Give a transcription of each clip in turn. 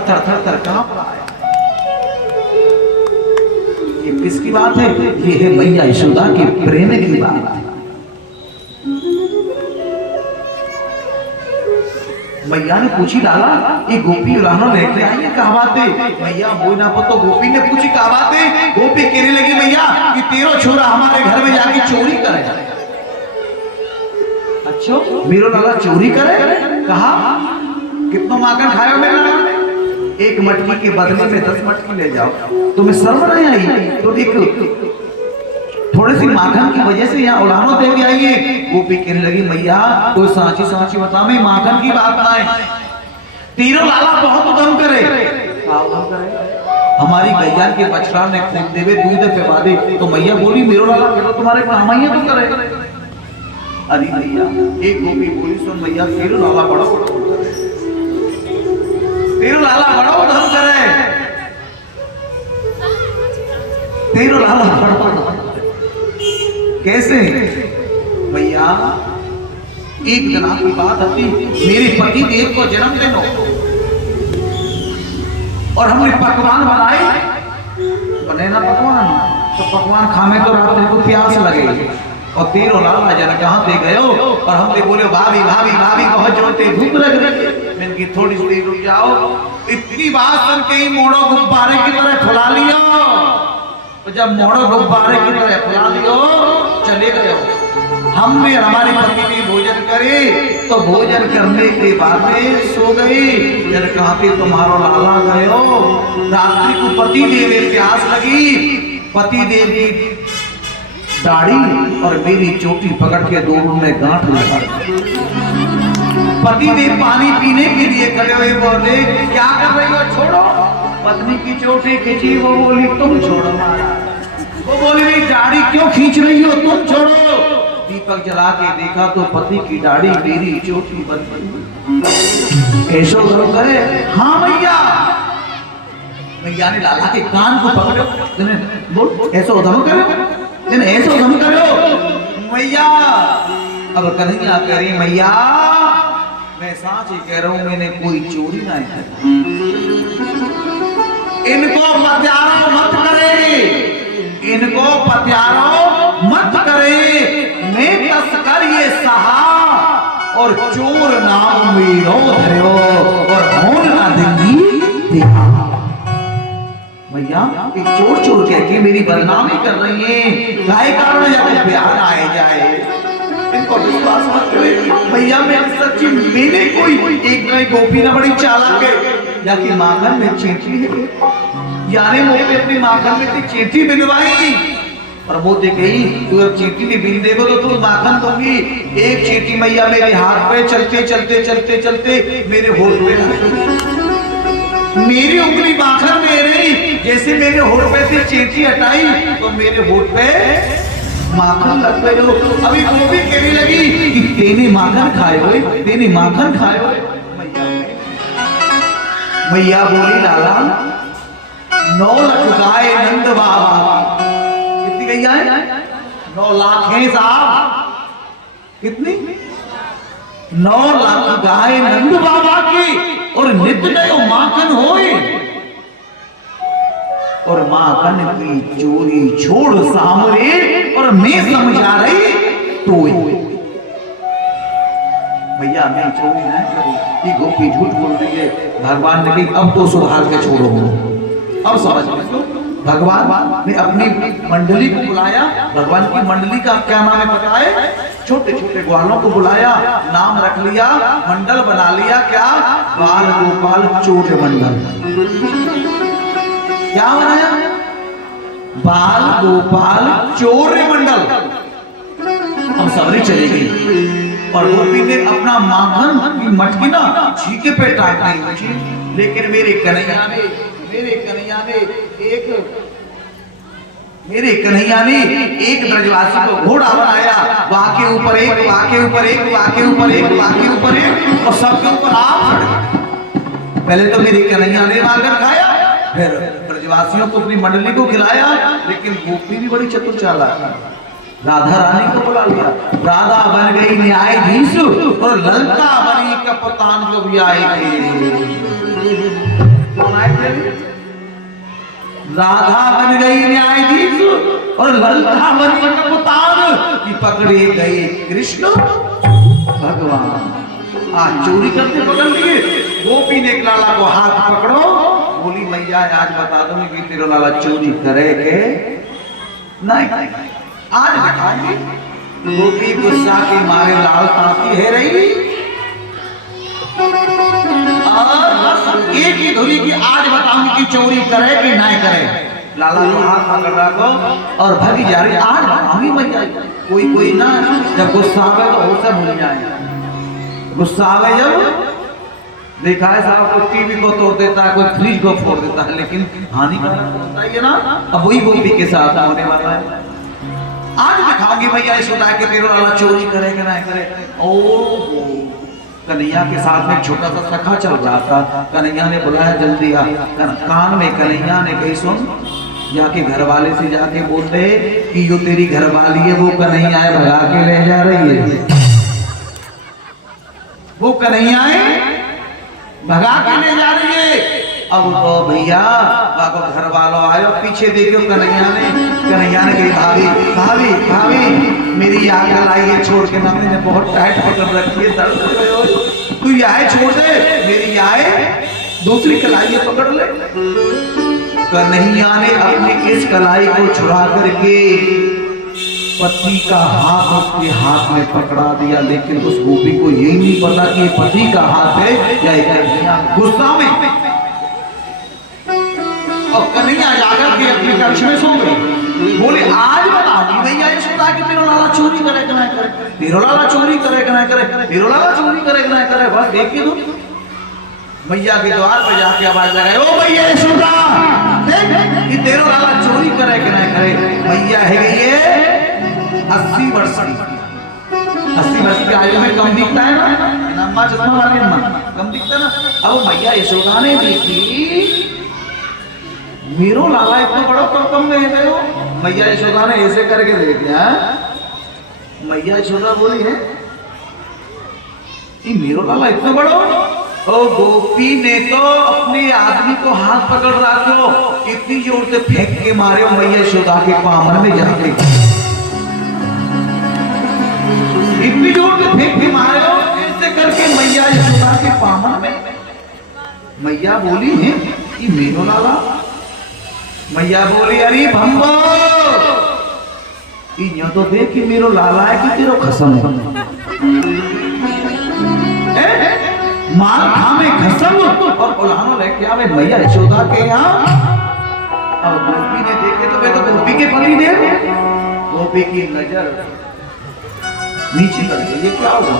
थर थर थर कांप रहा है। ये किसकी बात है? ये है मैया यशोदा के प्रेम की बात है। मैया ने पूछी, लाला ये गोपी रानो लेके आई है, कहा बात है? मैया बोई ना तो गोपी ने पूछी, कहा बात है? गोपी कहने लगी, मैया कि तेरो छोरा हमारे घर में जाके चोरी करे। अच्छा, मेरो लाला चोरी करे? कहा कितना माखन खायो मेरा? एक मटकी के बदले में 10 मटकी ले जाओ। तुम्हें शर्म नहीं आई? तो एक थोड़ी सी माखन की वजह से यहाँ उलानो दे के आई है। गोपी कहने लगी, मैया कोई सांची सांची बता, मैं माखन की बात ना है। तीनों लाला बहुत उदम करे। हमारी गैया के बछड़ा ने खून देवे दूध पिवा दे। तो मैया बोली, मेरो लाला तो तुम्हारे काम ही तो करे। अरे मैया एक गोपी बोली, सुन मैया तेरो लाला बड़ा उदम करे, तेरो लाला बड़ा उदम करे, तेरो लाला बड़ा उदम। कैसे? भैया एक दिन की बात थी, मेरे पति देव को जन्मदिन हो और हमने पकवान बनाए। बने ना पकवान, तो पकवान खाने तो रात को प्यास लगे और तेरो लाला जन कहां पे गए हो? और हमने बोले, भाभी भाभी भाभी बहुत जोर से भूख लग रही है। मैंने की थोड़ी सी रुक जाओ। इतनी बात सुन के ही मोड़ो गुब्बारे की तरह फुला लियो। तो जब मोड़ो गुब्बारे की तरह फुला लियो, चले गए हो। हमने हमारे पति ने भोजन करे, तो भोजन करने के बाद में सो गई। जब कहा पे तुम्हारो लाला गए हो, रात्रि को पति देव प्यास लगी, पति देव की दाढ़ी और मेरी चोटी पकड़ के दोनों में गांठ लगा। पति देव पानी पीने के लिए खड़े हुए, बोले क्या कर रही हो? छोड़ो। पत्नी की चोटी खींची, वो बोली तुम छोड़ो। वो बोली मेरी दाढ़ी क्यों खींच रही हो? तुम छोड़ो। दीपक जला के देखा तो पति की दाढ़ी मेरी चोटी बन गई। ऐसा करे? हाँ मैया। मैया ने लाला के कान को पकड़ो, बोल ऐसा उधम करो, ऐसा उधम करो। मैया अब कन्हैया करे, मैया मैं साच ही कह रहा हूं, मैंने कोई चोरी ना की। इनको पत्यारो मत करे, इनको पत्यारो मत करे। मैं तस्कर ये सहा और चोर नाम मेरो धरो और होन ना देंगी देखा। भैया एक चोर चोर कह के मेरी बदनामी कर रही है, गाय कारण या प्यार आए जाए, इनको विश्वास मत करे। भैया मैं सच्ची, मैंने कोई एक नई गोपी ना बड़ी चालाक है, या कि माखन में चींटी है, यानी मुझे अपनी माखन में चींटी बिनवाई और वो देख गई, तू अब चींटी नहीं बिन देगा तो तू माखन दूंगी। एक चींटी मैया मेरे हाथ पे चलते चलते चलते चलते मेरे होठ पे मेरी उंगली माखन में रही। जैसे मेरे होठ पे से चींटी हटाई तो मेरे होठ पे माखन लग गए हो। अभी वो भी कहने लगी कि तेने माखन खाए हो, तेने माखन खाए हो। मैया बोली, लाला 9 लाख गाय नंद बाबा। कितनी गैया है? 9 लाख है साहब। कितनी? 9 लाख गाय नंद बाबा की और नित्य नयो माखन होए और माखन की चोरी छोड़ सामरे और मैं समझा रही तो भैया मैं चोरी नहीं करूं। ये गोपी झूठ बोल रही है। भगवान ने कही अब तो सुधार के छोड़ो। अब समझ में भगवान ने अपनी मंडली को बुलाया। भगवान की मंडली का क्या नाम है पता है? छोटे छोटे ग्वालों को बुलाया, नाम रख लिया, मंडल बना लिया। क्या? बाल गोपाल चोर मंडल। क्या बनाया? बाल गोपाल चोर मंडल। हम सबरी चली गई और गोपी ने अपना माखन की मटकी ना छीके पे टांग दी। लेकिन मेरे कन्हैया ने एक ब्रजवासी को घोड़ा बनाया, वहां के ऊपर एक, वहां के ऊपर एक, वहां के ऊपर एक, वहां के ऊपर एक और सबके ऊपर आप खड़े। पहले तो मेरे कन्हैया ने माखन खाया, फिर ब्रजवासियों को अपनी मंडली को खिलाया। लेकिन गोपी भी बड़ी चतुर चालाक, राधा रानी को बुला लिया। राधा बन गई न्यायाधीश और ललता बनी कप्तान को भी आएगी। चले। राधा बन गई न्यायाधीश और ललता बनी कप्तान कि पकड़े गए कृष्ण भगवान। आज चोरी करते पकड़ लिए। गोपी ने लाला को हाथ पकड़ो, बोली मैया आज बता दो कि तेरा लाला चोरी करेगे नहीं, आज दिखाएंगे। गोपी गुस्सा के मारे लाल ताती है रही और बस एक ही धुरी की आज बताऊंगी कि चोरी करे कि नहीं करे। लाला को हाथ पकड़ रखो और भगी जा रही। आज बताऊंगी मैया। कोई ना जब गुस्सा आवे तो होश भूल जाए। गुस्सा आवे जब देखा है साहब, कोई टीवी को तोड़ देता है, कोई फ्रिज को फोड़ देता है, लेकिन हानिकारक होता है ना। अब वही गोपी के साथ होने वाला है। आज दिखाऊंगी भैया यशोदा के तेरा लाला चोरी करेगा ना करे। ओ कन्हैया के साथ में छोटा सा सखा चल रहा था। कन्हैया ने बुलाया जल्दी आ। कान में कन्हैया ने कही सुन, जाके घर वाले से जाके बोल दे कि जो तेरी घरवाली है वो कन्हैया है भगा के ले जा रही है। वो कन्हैया भगा के ले जा रही है। अब तो भैया घर वालों आयो, पीछे देखो कन्हैया ने कही भाभी भाभी भाभी मेरी आग लाई है, छोड़ के ना, मैंने बहुत टाइट पकड़ रखी है, दर्द तू आए छोड़ दे, मेरी आए दूसरी कलाई पकड़ ले। कन्हैया ने अपनी इस कलाई को छुड़ा करके पति का हाथ उसके हाथ में पकड़ा दिया, लेकिन उस गोपी को यही नहीं पता कि ये पति का हाथ है या कन्हैया गुस्सा में। और कन्हैया जाकर के अपने कक्ष में सो गई। बोले आज बताऊंगी भैया यशोदा कि तेरा लाला चोरी करे कि नहीं करे, तेरा लाला चोरी करे कि नहीं करे, तेरा लाला चोरी करे कि नहीं करे। बस देखिए तो मैया के द्वार पर जाके आवाज लगाए, ओ भैया यशोदा देख कि तेरा लाला चोरी करे कि नहीं करे। मैया है गई है 80 वर्ष की। 80 वर्ष की आयु में कम दिखता है ना, नम्मा चश्मा वाले कम दिखता है ना। अब मैया यशोदा ने देखी मेरो लाला इतना बड़ा तो कम में गए हो। मैया यशोदा ने ऐसे करके देख लिया। मैया यशोदा बोली है कि मेरो लाला इतना बड़ा। ओ गोपी ने तो अपने आदमी को हाथ पकड़ रखो, इतनी जोर से फेंक के मारे मैया यशोदा के पामन में जाके, इतनी जोर से फेंक के मारे ऐसे करके मैया यशोदा के पामन में। मैया बोली है कि मेरो लाला। मैया बोली अरे भंबो इन तो देख कि मेरो लाला है कि तेरो खसम है। मार खामे खसम और उलानो लेके आवे मैया यशोदा के यहाँ। अब गोपी ने देखे तो वे तो गोपी के पति देव। गोपी की नजर नीचे कर गई, ये क्या हुआ?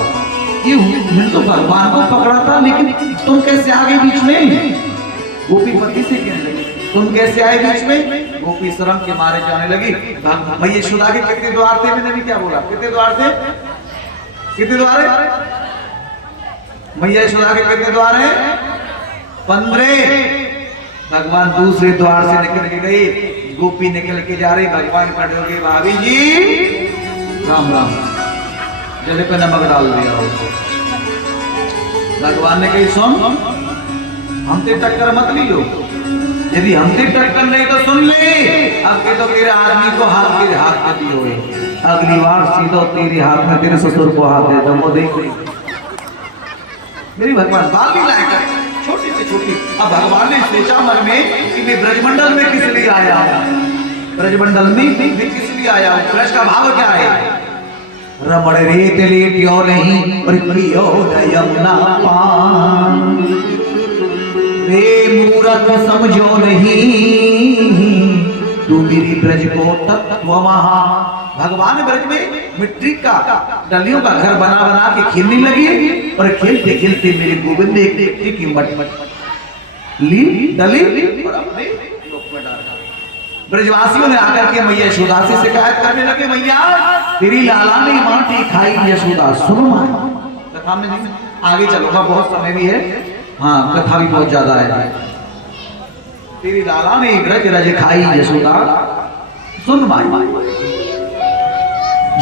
ये मैं तो भगवान को पकड़ा था, लेकिन तुम कैसे आ गए बीच में? गोपी पति से कहने लगी तुम कैसे आए बीच में? गोपी शर्म के मारे जाने लगी। मैया यशोदा के कितने द्वार थे? मैंने भी क्या बोला, कितने द्वार थे? कितने द्वार है? मैया यशोदा के कितने द्वार हैं? 15। भगवान दूसरे द्वार से निकल के गई। गोपी निकल के जा रही, भगवान खड़े हो गए, भाभी जी राम राम। जले पे नमक डाल दिया उसको। भगवान ने कही सुन, हमसे टक्कर मत लियो, यदि हमसे टक्कर नहीं तो सुन ले, अब के तो तेरे आदमी को हाथ के हाथ में दियो है, अगली बार सीधो तेरे हाथ में तेरे ससुर को हाथ दे दो। देख मेरी भगवान बाल भी लाया छोटी से छोटी। अब भगवान ने सोचा मन में कि मैं ब्रजमंडल में किस लिए आया हूं, ब्रजमंडल में किस लिए आया हूं। ब्रज का भाव क्या है? रमण रेत लेट्यो नहीं प्रियो यमुना पान, रे मूरत समझो नहीं तू मेरी ब्रज को तत्व महा। भगवान ब्रज में मिट्टी का डलियों का घर बना बना के खेलने लगी और खेलते खेलते मेरे गोविंद ने एक मिट्टी की मट ली डली और अपने लोक में डाला। ब्रजवासियों ने आकर के मैया यशोदा से शिकायत करने लगे, मैया तेरी लाला ने माटी खाई। यशोदा सुनो कथा में नहीं, आगे चलूंगा, बहुत समय भी है, हाँ कथा भी बहुत ज्यादा है। तेरी लाला ने ब्रज रज खाई यशोदा सुन माई।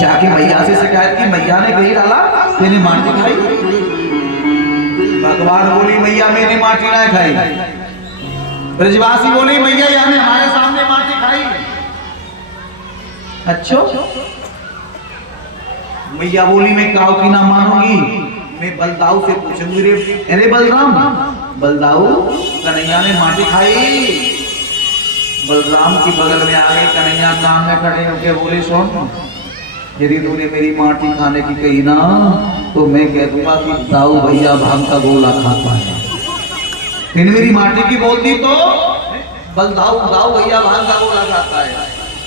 जाके मैया से शिकायत की, मैया ने कही लाला तेने माटी खाई। भगवान बोली मैया मैंने माटी ना खाई, ब्रजवासी बोली मैया यानी हमारे सामने माटी खाई। अच्छा मैया बोली मैं काऊ की ना मानूंगी, मैं बलदाऊ से पूछूंगी। रे अरे बलराम, बलदाऊ कन्हैया ने माटी खाई। बलराम की बगल में आ गए कन्हैया, कान में खड़े होके बोले सुन, यदि तूने मेरी माटी खाने की कही ना तो मैं कह दूंगा कि दाऊ भैया भांग का गोला खाता है। फिर मेरी माटी की बोल दी तो बलदाऊ दाऊ भैया भांग का गोला खाता है।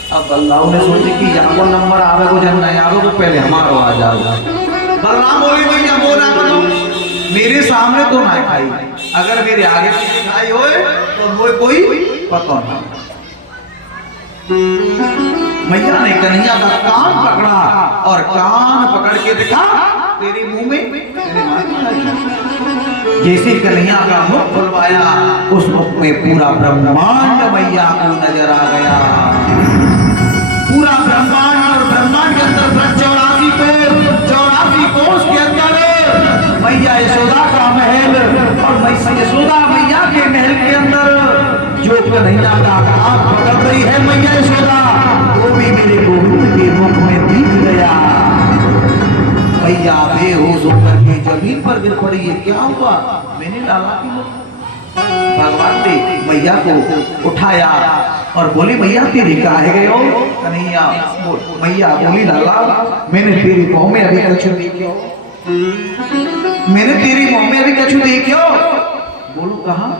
अब बलदाऊ ने सोची कि यहाँ को नंबर आवे को जन नहीं आवे को पहले हमारा आ जाएगा। बलराम बोली भैया वो ना करो, मेरे सामने तो ना खाई, अगर मेरे आगे पीछे खाई होए तो वो कोई पता ना। मैया ने कन्हैया का कान पकड़ा और कान पकड़ के देखा तेरे मुंह में तेरे माटी आई। जैसे कन्हैया का मुख खुलवाया उस मुख में पूरा ब्रह्मांड मैया को नजर आ गया। पूरा ब्रह्मांड और ब्रह्मांड के अंदर 84 कोष के अंदर मैया यशोदा का महल और यशोदा मैया के महल के अंदर जो कन्हैया का हाथ पकड़ रही है मैया यशोदा, वो भी मेरे गोविंद के मुख में दिख गया। मैया बेहोश होकर के जमीन पर गिर पड़ी। है क्या हुआ? मैंने लाला की मुख। भगवान ने मैया को उठाया और बोली मैया तेरी काहे गए हो? कन्हैया मैया बोली लाला मैंने तेरी पाँव में अभी कछु देखियो, मैंने तेरी पाँव में अभी कछु देखियो। बोलो कहाँ?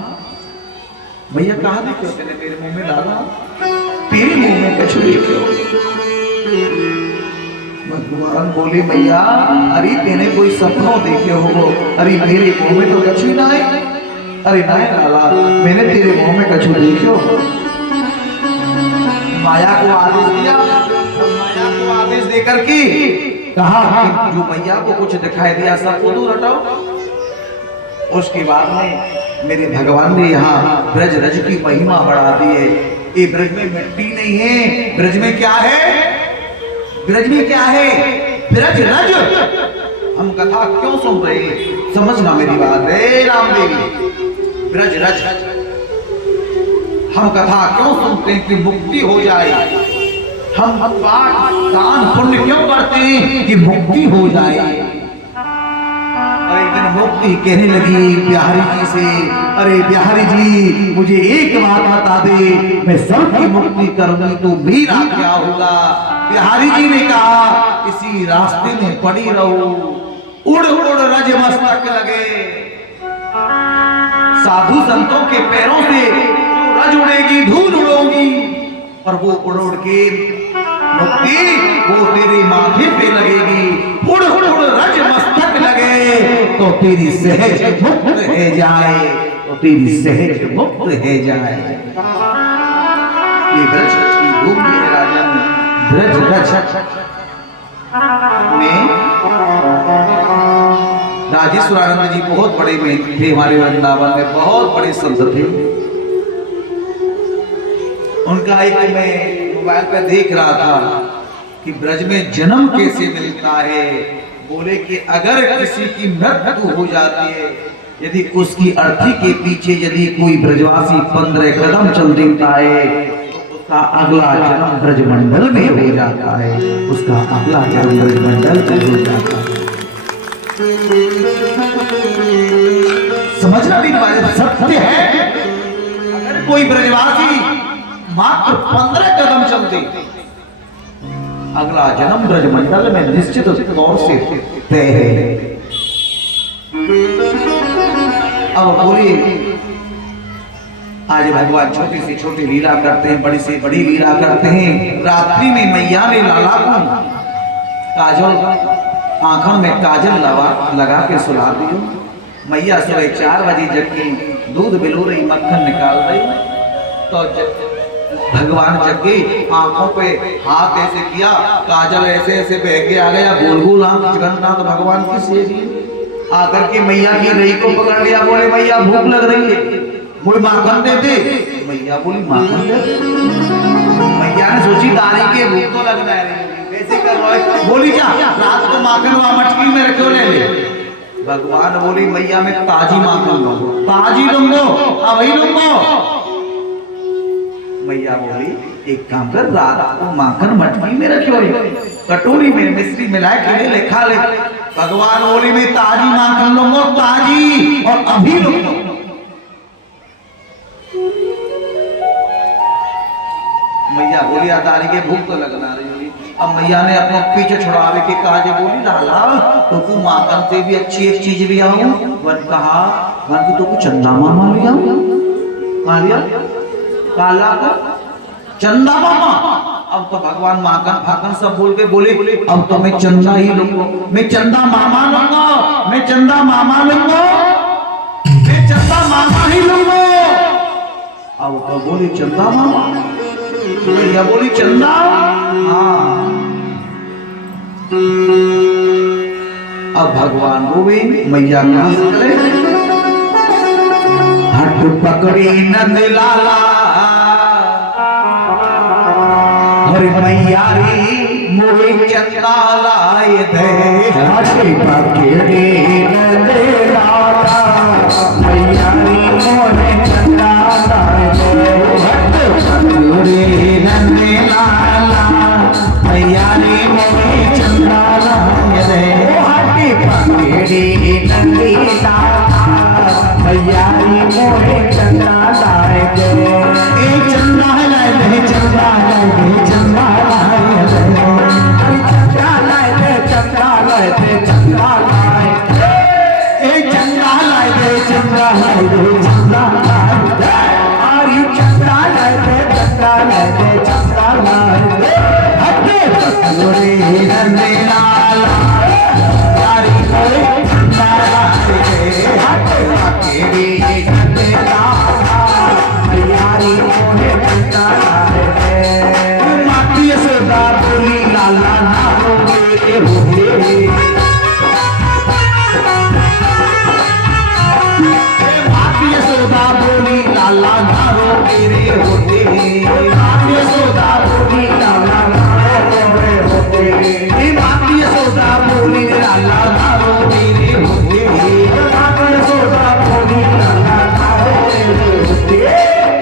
भैया कहाँ देखियो? मैंने तेरे मुंह में लाला तेरे मुंह में कछु देखियो। भगवान बोली मैया अरे तेने कोई सपनों देखे हो? अरे मेरे मुंह में तो कछु ना है। अरे नहीं लाला मैंने तेरे मुंह में कछु देखियो। माया को आदेश दिया, माया को आदेश देकर के कहा जो मैया को कुछ दिखाई दिया सबको दूर हटाओ। उसके बाद में मेरे भगवान ने यहाँ ब्रज रज की महिमा बढ़ा दी है। ये ब्रज में मिट्टी नहीं है, ब्रज में क्या है? ब्रज में क्या है? ब्रज रज। हम कथा क्यों सुन रहे हैं? समझना मेरी बात है राम देवी। ब्रज रज हम कथा क्यों सुनते हैं? कि मुक्ति हो जाए। हम पाठ दान पुण्य क्यों करते हैं? कि मुक्ति हो जाए। और एक दिन मुक्ति कहने लगी बिहारी जी से, अरे बिहारी जी मुझे एक बात बता दे, मैं सबकी मुक्ति करूंगी तो मेरा क्या होगा? बिहारी जी ने कहा किसी रास्ते में पड़ी रहो, उड़ उड़ रज मस्तक लगे। साधु संतों के पैरों से जो रज उड़ेगी धूल उड़ोगी और वो उड़ उड़ के मुक्ति वो तेरे माथे पे लगेगी। उड़ उड़ रज मस्तक लगे तो तेरी सहज मुक्त है जाए, तो तेरी सहज मुक्त है जाए। ये ब्रज की भूमि है राजन। ब्रज रज में राजेश्वरानंद जी बहुत बड़े महंत थे, हमारे वृंदावन में बहुत बड़े संत थे। उनका एक मैं मोबाइल पर देख रहा था कि ब्रज में जन्म कैसे मिलता है। बोले कि अगर किसी की मृत्यु हो जाती है, यदि उसकी अर्थी के पीछे यदि कोई ब्रजवासी 15 कदम चल देता है तो उसका अगला जन्म ब्रजमंडल में हो जाता है। उसका अगला जन्म ब्रजमंडल में हो जाता है। समझना भी सत्य है। अगर कोई ब्रजवासी मात्र 15 कदम चलते अगला जन्म ब्रजमंडल में निश्चित तौर से तय है। अब बोलिए आज भगवान छोटी से छोटी लीला करते हैं, बड़ी से बड़ी लीला करते हैं। रात्रि में मैया ने लाला को काजल आंखों में काजल लगा के सुला दियो। मैया सुबह 4 बजे जग के दूध बिलो रही, मक्खन निकाल रही तो भगवान जग गई। आंखों पे हाथ ऐसे किया, काजल ऐसे ऐसे बह के आ गया, गोल गोल आंख चिकनता तो भगवान की सेवी आकर के मैया की रही को पकड़ लिया। बोले मैया भूख लग रही है, मुझे माखन दे दे। मैया बोली माखन दे दे। मैया ने सोची दारी के भूख तो लगना है, कैसे कर रहा बोली जा रात को माखन वहां मटकी में रखो ले ले। भगवान बोली मैया मैं ताजी माखन लूंगा, ताजी लूंगा, वही लूंगा। मैया बोली एक काम कर, रात को माखन मटकी में रखी हुई कटोरी में मिश्री मिलाए के ले खा ले। भगवान बोली मैं ताजी माखन लूंगा, ताजी, और अभी लूंगा। मैया बोली अतारी के भूख तो लगना रही हुई। अब मैया ने अपना पीछे छुड़ावे के कहा, जो बोली लाला तो तू माखन से भी अच्छी एक चीज ले आऊं। वन कहा वन की तो कुछ चंदा मामा ले आऊं। कहा लिया काला को चंदा मामा। अब तो भगवान माखन फाकन सब बोल के बोले अब तो मैं चंदा ही लूंगा, मैं चंदा मामा लूंगा, मैं चंदा मामा लूंगा, मैं चंदा मामा ही लूंगा। अब तो बोले चंदा मामा, भैया बोली चंदा। हाँ अब भगवान बोले मैया कहां से करे, हट पकड़ी नंद लाला और मैया री मोहे चंदा लाए दे। हट पकड़ी नंद लाला मैया री मोहे चंदा लाए दे। हट पकड़ी नंद लाला मैया री मोहे चंदा लाए दे। हट पकड़ी नंद लाला मैया री मोहे चंदा लाए दे। ए चंदा लाए दे, चंदा लाए दे, चंदा लाए दे, चंदा लाए दे, चंदा लाए दे, चंदा लाए दे। ए चंदा लाए दे, चंदा लाए दे, चंदा लाए दे। अरे चंदा लाए दे, चंदा लाए दे, चंदा लाए दे। हटे पकड़े नंदे लाला यारी कोई चंदा लाए दे। हटे पकड़े नंदे लाला यारी मोहे चंदा लाए दे। माटी सोदा बोली लाला ना हो मेरे होते। माटी सोदा बोली लाला ना हो मेरे होते। माटी सोदा बोली लाला ना हो मेरे होते। माटी सोदा बोली लाला ना हो मेरे होते। माटी सोदा बोली लाला ना हो मेरे होते।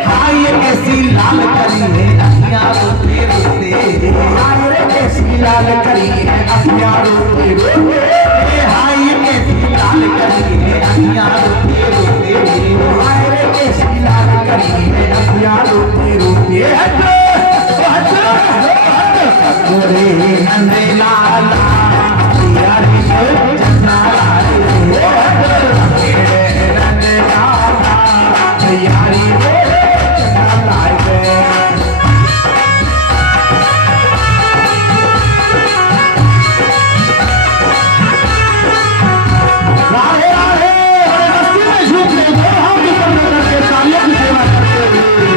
हाय कैसी लाल करी है अखियां रोते रोते। हाय कैसी लाल करी है अखियां रोते रोते। हाय कैसी लाल करी है अखियां रोते रोते। हाय कैसी लाल करी है अखियां रोते रोते। हट हट हट पकड़े नंदे लाला यारी मोहे चंदा लाए दे। हट पकड़े नंदे लाला यारी मोहे चंदा लाए दे। राहे राहे रस्ते में झूठ ले दो, हम भी करने करके तालियों की सेवा करते हुए।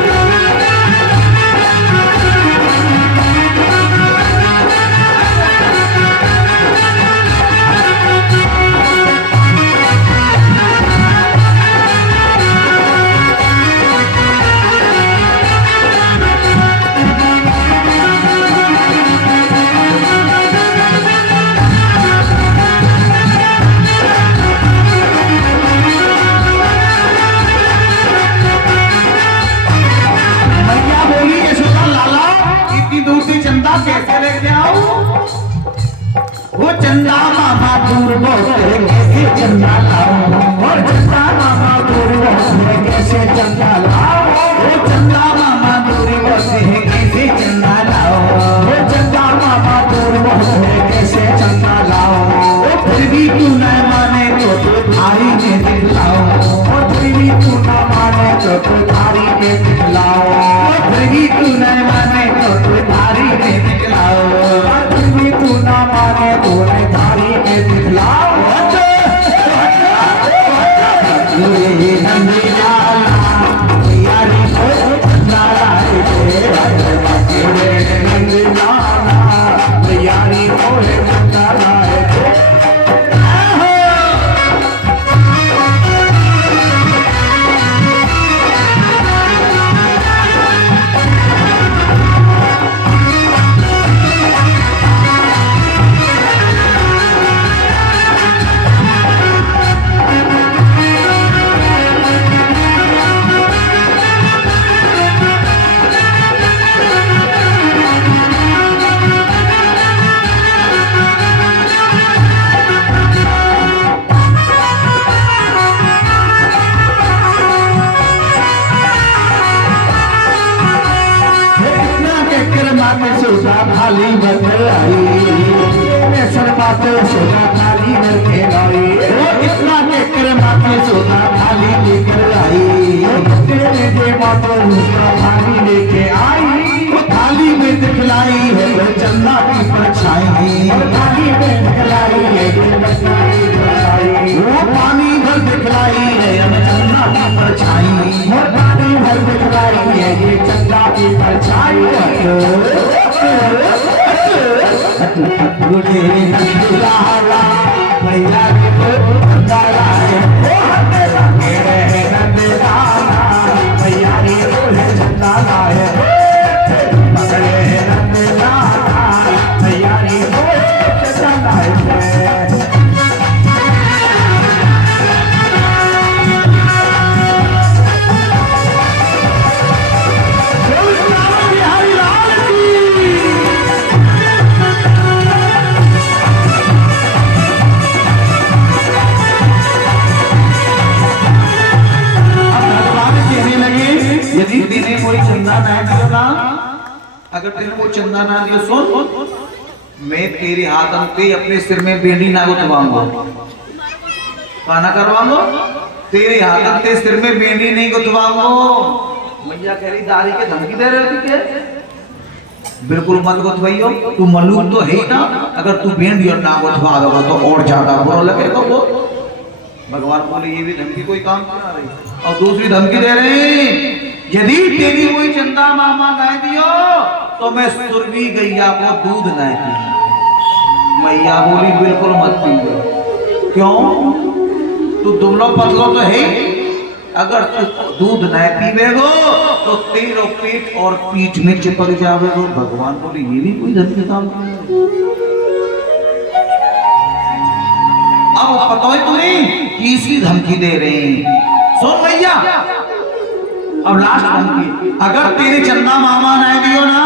मैया बोली यशोदा लाला इतनी दूर से चंदा कैसे लेके आऊं। वो चंदा मामा दूर बहुत है कैसे चंदा लाऊं। और चंदा मामा दूर बहुत है कैसे चंदा लाऊं। वो चंदा मामा दूर बहुत है कैसे चंदा लाऊं। वो चंदा मामा दूर बहुत है कैसे चंदा लाऊं। वो फिर भी तू न माने तो तू थारी में दिखलाओ। और फिर भी तू न माने तो तू थारी में दिखलाओ। और फिर भी तू न माने तो तू थारी में दिखलाओ। और फिर भी तू न माने तो तू थारी में दिखलाओ। नंदी लाला यारी माते सोना थाली भर आई, मेसर माते सोना थाली भर के लाई, इतना लेकर माते सोना थाली लेकर आई, तेरे जे माते सोना थाली लेके आई, थाली में दिखलाई है वो चंदा की परछाई, थाली में दिखलाई है वो पानी भर दिखलाई है हमें चंदा की परछाई, वो पानी भर दिखलाई है ये चंदा की परछाई। मुझे नंदलाला भैया के नंदलाला भैया रे नंदलाला यदि तेने कोई चंदा ना दिया ना, अगर तेने कोई चंदा ना दिया सुन, मैं तेरे हाथों पे अपने सिर में बेड़ी ना गुथवाऊंगा, पाना करवाऊंगा, तेरे हाथों पे सिर में बेड़ी नहीं गुथवाऊंगा। मैया कह रही दारी के धमकी दे रहे थे क्या? बिल्कुल मत गुथवाइयो, तू मलूक तो है ही ना, अगर तू बेड़ी और ना गुथवा दोगा तो और ज्यादा बुरा लगेगा वो। भगवान बोले ये भी धमकी कोई काम करा रही, और दूसरी धमकी दे रहे यदि तेरी कोई चंदा मामा न दियो तो मैं सुरवी गैया को दूध न पी। मैया बोली बिल्कुल मत पियो। क्यों? तू दुबलो पतलो तो है, अगर तू दूध न पीवेगो तो तेरो पेट और पीठ में चिपक जावेगो। भगवान बोले ये भी कोई धमकी काम कर। अब पता है तुम्हें तीसरी धमकी दे रहे सुन मैया, अब लास्ट धमकी, अगर तेरे चंदा मामा नहीं दियो ना,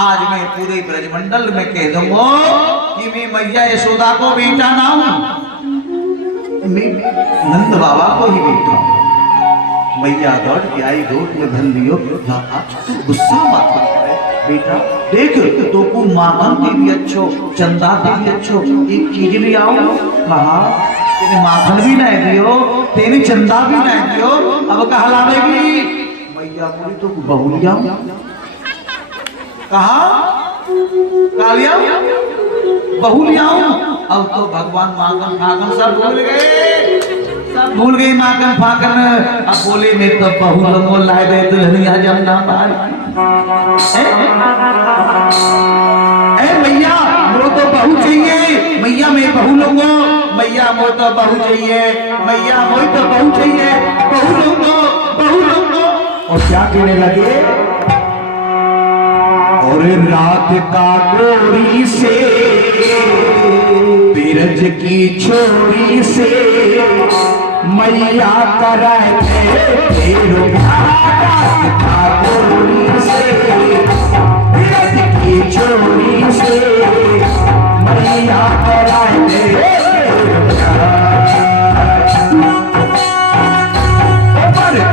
आज मैं पूरे ब्रजमंडल में कह दूंगा कि मैं मैया यशोदा को बेटा ना हूं, मैं नंद बाबा को ही बेटा हूं। मैया दौड़ के आई, गोद में धन लियो, गुस्सा मत करे बेटा, देख तो को माखन दे भी अच्छो, चंदा दे भी अच्छो, एक चीज ले आओ। कहा तेने माखन भी नहीं दियो, तेने चंदा भी नहीं दियो, अब कहा लावेगी? मैया बोली तो बहू लिया। कहा कालिया बहू लिया। अब तो भगवान माखन फाकन सब भूल गए, सब भूल गए माखन फाकन। अब बोले मैं तो बहू लोगों लाए दे दुल्हनिया जब ना पाई। मैया वो तो बहू चाहिए, मैया मैं बहू लूंगा, मैया वो तो बहू चाहिए, मैया वो तो बहू चाहिए, बहू लूंगा, बहू लूंगा। और क्या कहने लगे? और रात का गोरी से बिरज की छोरी से मैया कराए तेरो रात का गोरी से बिरज की छोरी से मैया कराए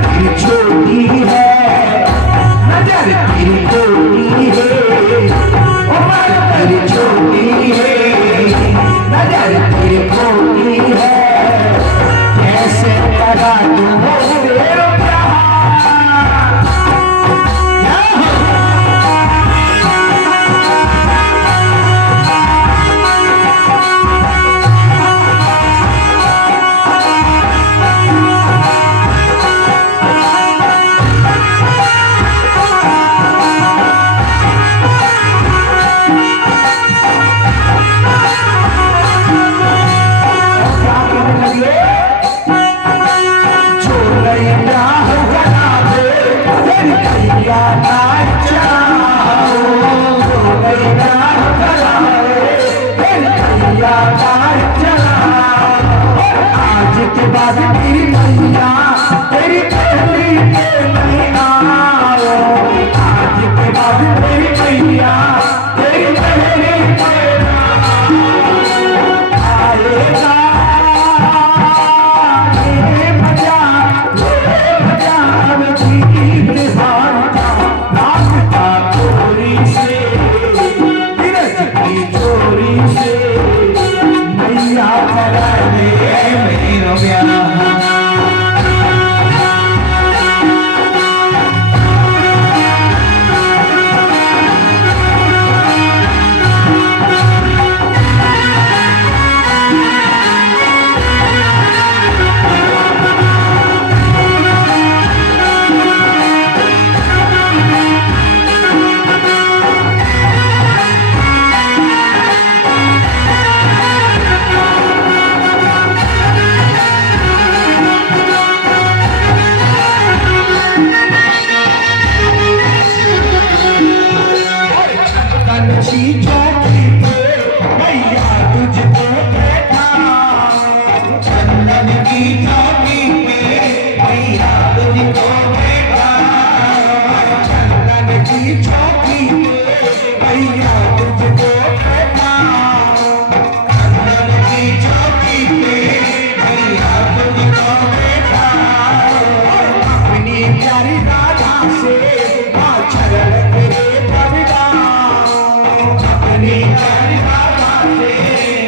तेरी छोटी है नजर तेरी छोटी है, उम्र तेरी छोटी है नजर तेरी छोटी है, कैसे करा तू तेरा आज के बाद तेरी मैया तेरी पहली नहीं आओ, आज के बाद तेरी मैया तेरी पहली आएगा ये मजा गीत रात का प्यारी राधा से माँ चरण तेरे प्रभुदाऊं अपनी प्यारी राधा से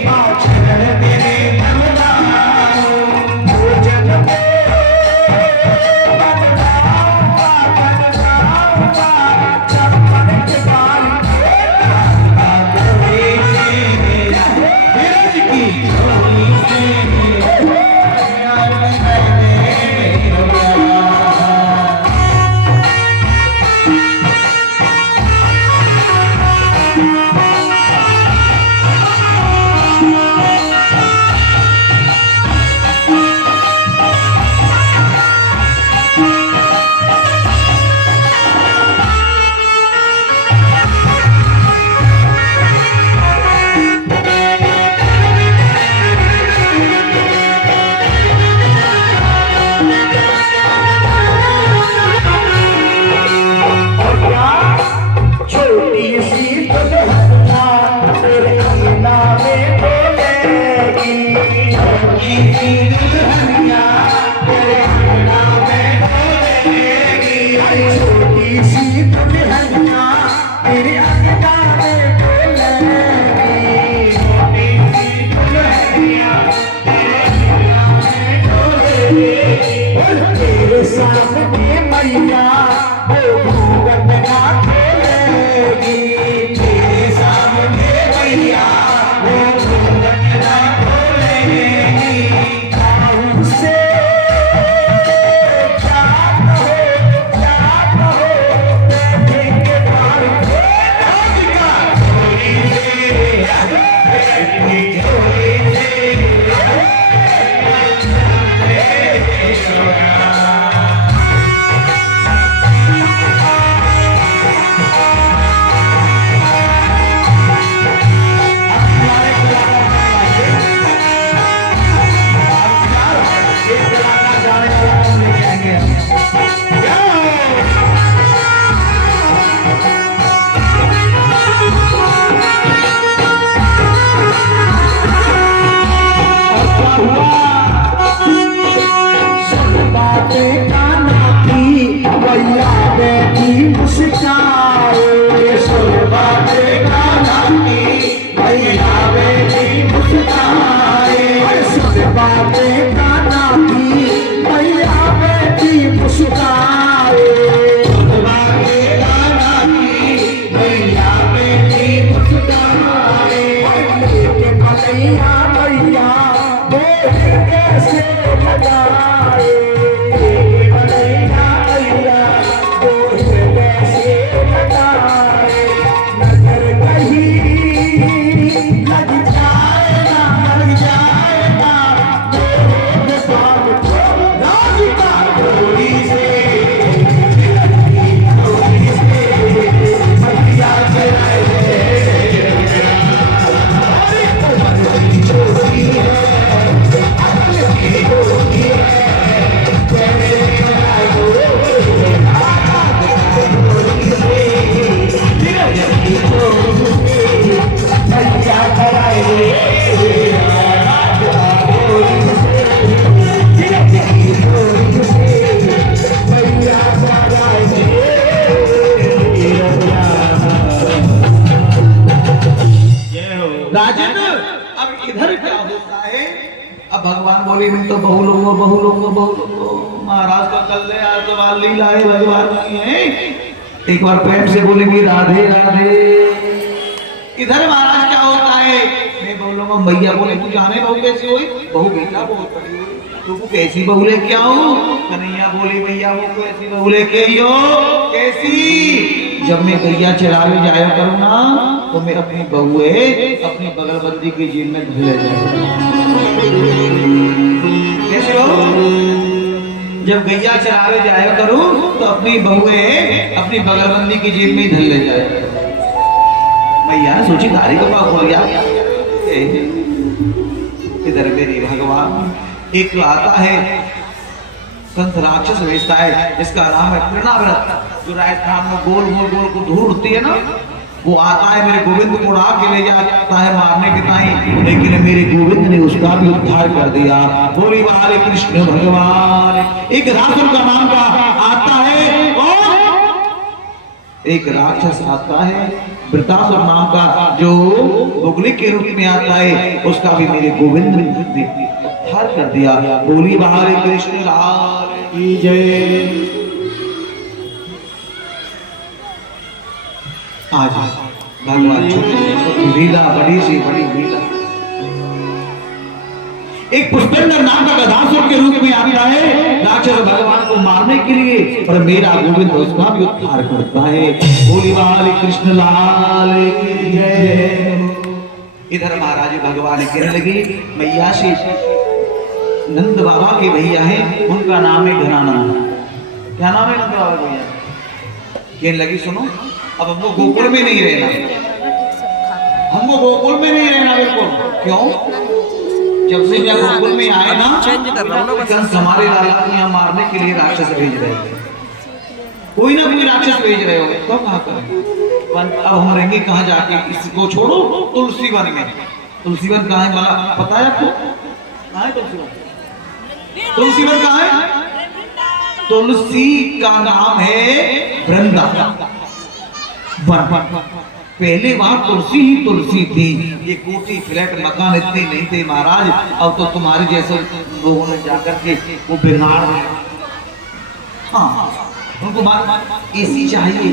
माँ चरण तेरे प्रभुदाऊं भोजन में बनवाऊंगा चप्पन के बाल तेरे सामने मैया वो भूगत ना खोलेगी तेरे सामने मैया वो भूगत ना खोलेगी काहू से क्या कहो बैठेंगे बाहर राजन अब इधर क्या होता है? अब भगवान बोले मैं तो बहु लूंगा महाराज का कल ले आज सवाल लीला है भगवान नहीं है। एक बार प्रेम से बोलेंगे राधे राधे। इधर महाराज क्या होता है? मैं बोलूंगा मैया बोले तू जाने बहू कैसी हुई? बहू बेटा बहुत बड़ी हुई। तू कैसी बहू लेके आऊं? कन्हैया बोली भैया वो कैसी बहू लेके आई हो? कैसी? जब मैं गैया चरावे जाया करूँ ना तो मैं अपनी बहुए अपनी बगलबंदी की जेब में ढल जाऊँ। कैसे हो? जब गैया चरावे जाया करूँ तो अपनी बहुए अपनी बगलबंदी की जेब में धल ले जाए। मैया सोची गाड़ी को पास हो गया। इधर मेरी भगवान एक आता है कंस राक्षस भेजता है जिसका नाम है तृणाव्रत, जो राजस्थान में गोल गोल गोल को धूल उड़ती है ना, वो आता है मेरे गोविंद को उड़ा के ले जाता है मारने के ताई, लेकिन मेरे गोविंद ने उसका भी उद्धार कर दिया। बोली वाले कृष्ण भगवान। एक रासुर का नाम का आता है एक राक्षस आता है वृतासुर नाम का, जो बुगली के रूप में आता है, उसका भी मेरे गोविंद ने उद्धार कर दिया। बोली हरे कृष्ण लाल की जय। आज भगवान छोटी लीला, बड़ी सी बड़ी लीला, एक पुष्पेंद्र नाम का गदासुर के रूप में आता है राक्षस भगवान को मारने के लिए, और मेरा गोविंद उसका भी उद्धार करता है। बोली वाले कृष्ण लाल की जय। इधर महाराज भगवान कहने लगे, मैया से नंद बाबा के भैया हैं, उनका नाम है घराना। क्या नाम है नंद बाबा भैया? कहने लगी, सुनो अब हमको गोकुल में नहीं रहना, हमको गोकुल में नहीं रहना बिल्कुल। क्यों? जब से मैं गोकुल में आए ना, कंस हमारे लाला को यहाँ मारने के लिए राक्षस भेज रहे थे, कोई ना कोई राक्षस भेज रहे हो, तो कहाँ करें? अब हम रहेंगे कहाँ जाके? इसको छोड़ो, तुलसी वन में। तुलसी वन कहाँ है मला पता है आपको? कहाँ है तुलसी वन? तुलसी वन कहाँ है? तुलसी का नाम है वृंदावन। पहले वहां तुलसी ही तुलसी थी, ये कोठी फ्लैट मकान इतने नहीं थे महाराज। अब तो तुम्हारे जैसे लोगों ने जाकर के वो बिगाड़ है। हाँ, उनको बात एसी चाहिए,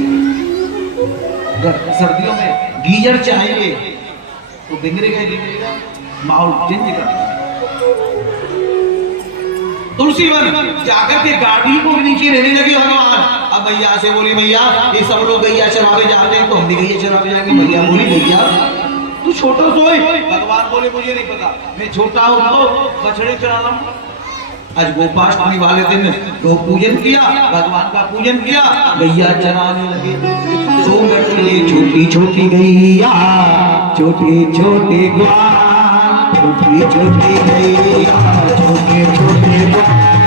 सर्दियों में गीजर चाहिए, तो बिगड़ेगा माहौल चेंज कर। तुलसी वन जाकर के गाड़ी को नीचे रहने लगे भगवान। अब भैया से बोली, भैया ये सब लोग गैया चरावे जाते हैं, तो हम भी गैया चरावे जाएंगे। भैया बोली, भैया तू छोटा सोए। भगवान बोले, मुझे नहीं पता, मैं छोटा हूँ तो बछड़े चराना। आज गोपाष्टमी वाले दिन गौ पूजन किया, भगवान का पूजन किया, गैया चराने लगे। सो बैठे छोटी छोटी गैया, छोटे छोटे ग्वाल, छोटी छोटी गैया, छोटे छोटे ग्वाल।